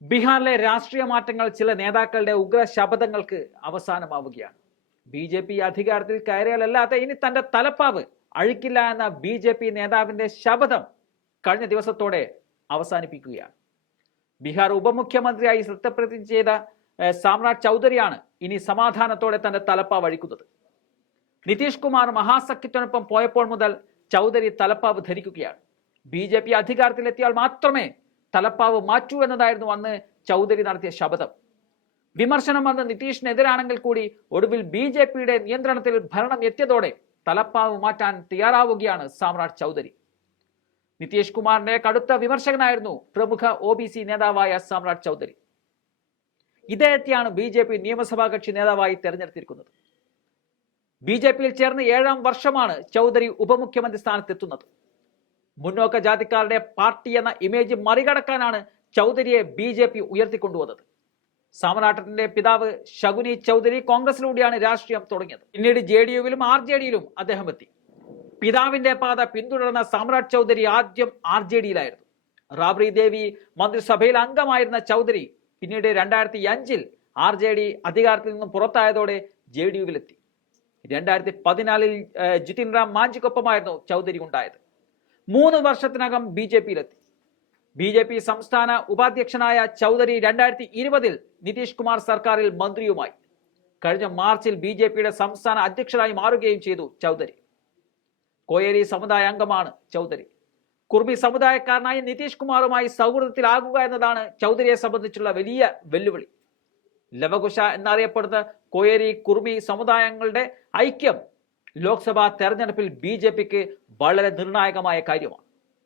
ബീഹാറിലെ രാഷ്ട്രീയ മാറ്റങ്ങൾ ചില നേതാക്കളുടെ ഉഗ്ര ശപഥങ്ങൾക്ക് അവസാനമാവുകയാണ്. ബി ജെ പി അധികാരത്തിൽ കയറിയാലല്ലാതെ ഇനി തന്റെ തലപ്പാവ് അഴിക്കില്ല എന്ന ബി ജെ പി നേതാവിന്റെ ശപഥം കഴിഞ്ഞ ദിവസത്തോടെ അവസാനിപ്പിക്കുകയാണ്. ബീഹാർ ഉപമുഖ്യമന്ത്രിയായി സത്യപ്രതിജ്ഞ ചെയ്ത സാമ്രാട് സാമ്രാജ് ചൗധരിയാണ് ഇനി സമാധാനത്തോടെ തന്റെ തലപ്പാവ് അഴിക്കുന്നത്. നിതീഷ് കുമാർ മഹാസഖ്യത്തിനൊപ്പം പോയപ്പോൾ മുതൽ ചൗധരി തലപ്പാവ് ധരിക്കുകയാണ്. ബി ജെ പി അധികാരത്തിലെത്തിയാൽ മാത്രമേ തലപ്പാവ് മാറ്റൂ എന്നതായിരുന്നു അന്ന് ചൗധരി നടത്തിയ ശപഥം. വിമർശനം വന്ന് നിതീഷിനെതിരാണെങ്കിൽ കൂടി ഒടുവിൽ ബി ജെ പിയുടെ നിയന്ത്രണത്തിൽ ഭരണം എത്തിയതോടെ തലപ്പാവ് മാറ്റാൻ തയ്യാറാവുകയാണ് സാമ്രാട്ട് ചൗധരി. നിതീഷ് കുമാറിന്റെ കടുത്ത വിമർശകനായിരുന്നു പ്രമുഖ ഒ ബി സി നേതാവായ സാമ്രാട്ട് ചൗധരി. ഇദ്ദേഹത്തെയാണ് ബി ജെ പി നിയമസഭാ കക്ഷി നേതാവായി തെരഞ്ഞെടുത്തിരിക്കുന്നത്. ബി ജെ പിയിൽ ചേർന്ന് ഏഴാം വർഷമാണ് ചൗധരി ഉപമുഖ്യമന്ത്രി സ്ഥാനത്തെത്തുന്നത്. മുന്നോക്ക ജാതിക്കാരുടെ പാർട്ടി എന്ന ഇമേജ് മറികടക്കാനാണ് ചൗധരിയെ ബി ജെ പി ഉയർത്തിക്കൊണ്ടുവന്നത്. സാമനാട്ടത്തിന്റെ പിതാവ് ശകുനി ചൗധരി കോൺഗ്രസിലൂടെയാണ് രാഷ്ട്രീയം തുടങ്ങിയത്. പിന്നീട് ജെ ഡി യുവിലും ആർ ജെ ഡിയിലും അദ്ദേഹം എത്തി. പിതാവിന്റെ പാത പിന്തുടർന്ന സാമ്രാട്ട് ചൗധരി ആദ്യം ആർ ജെ ഡിയിലായിരുന്നു. റാബ്രി ദേവി മന്ത്രിസഭയിൽ അംഗമായിരുന്ന ചൗധരി പിന്നീട് രണ്ടായിരത്തി അഞ്ചിൽ ആർ ജെ ഡി അധികാരത്തിൽ നിന്നും പുറത്തായതോടെ ജെ ഡി യുവിലെത്തി. രണ്ടായിരത്തി പതിനാലിൽ ജിതിൻ റാം മാഞ്ചിക്കൊപ്പമായിരുന്നു ചൗധരി ഉണ്ടായത്. മൂന്ന് വർഷത്തിനകം ബി ജെ പിയിലെത്തി. ബി ജെ പി സംസ്ഥാന ഉപാധ്യക്ഷനായ ചൗധരി രണ്ടായിരത്തി ഇരുപതിൽ നിതീഷ് കുമാർ സർക്കാരിൽ മന്ത്രിയുമായി. കഴിഞ്ഞ മാർച്ചിൽ ബി ജെ പിയുടെ സംസ്ഥാന അധ്യക്ഷനായി മാറുകയും ചെയ്തു ചൗധരി. കോയേരി സമുദായ അംഗമാണ് ചൗധരി. കുർബി സമുദായക്കാരനായ നിതീഷ് കുമാറുമായി സൗഹൃദത്തിലാകുക എന്നതാണ് ചൗധരിയെ സംബന്ധിച്ചുള്ള വലിയ വെല്ലുവിളി. ലവകുശ എന്നറിയപ്പെടുന്ന കോയേരി കുർബി സമുദായങ്ങളുടെ ഐക്യം ലോക്സഭാ തെരഞ്ഞെടുപ്പിൽ ബി ജെ പിക്ക് വളരെ നിർണായകമായ കാര്യമാണ്.